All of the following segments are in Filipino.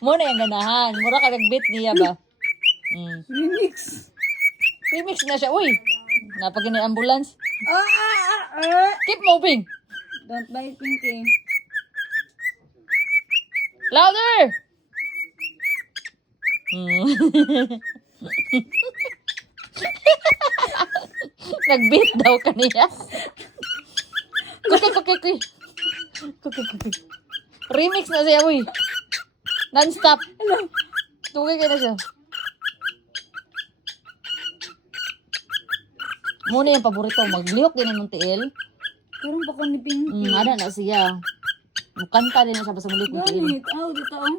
Mo na yung ganahan. Mura ka nag-beat niya ba? Remix. Remix na siya. Uy, napagin na yung ambulance. Ah. Keep moving. Don't buy pinky. Louder! Nag-beat daw kaniya. Kuki. Remix na siya, uy. Non-stop. Tugay ka na siya. Muna yung paborito. Maglihok din yung tiil. Karon pa ko ni pinky. Ada na siya. Mukanta din siya basta mulihok ng tiil. Ganit. Dito oh.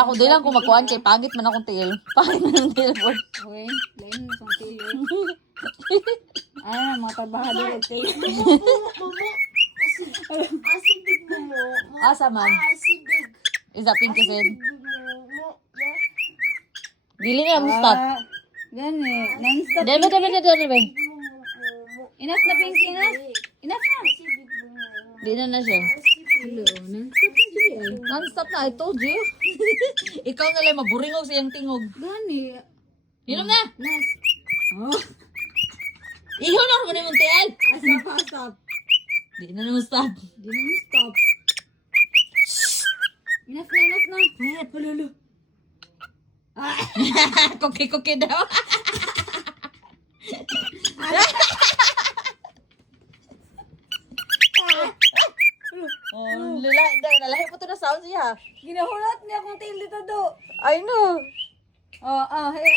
Ako din lang kumakuan kay pangit man akong tiil. Pangit man ang tiil po. Okay. Lain mo sa tiyo. Mga trabahador ng tiyo. Asibig mo. Asa man? Asibig. Is that pink said? Asibig mo. Dili na mo stop. Gani. Non-stop. Debe. Enough na pinky na. Enough na. Di na na siya. Hello. Non-stop na siya. Non-stop na, I told you. Ikaw na lang maburingog sa iyang tingog. Gani. Inom na! Last. Oh. Ihonor mo na yung tiil! Stop. Di na mo stop. Di na mo stop. Enough na. Ay, palulo. Kuki daw. Oh, nalahi po to na sound siya. Ginahulat niya akong tail dito do. I know. Oh, hey.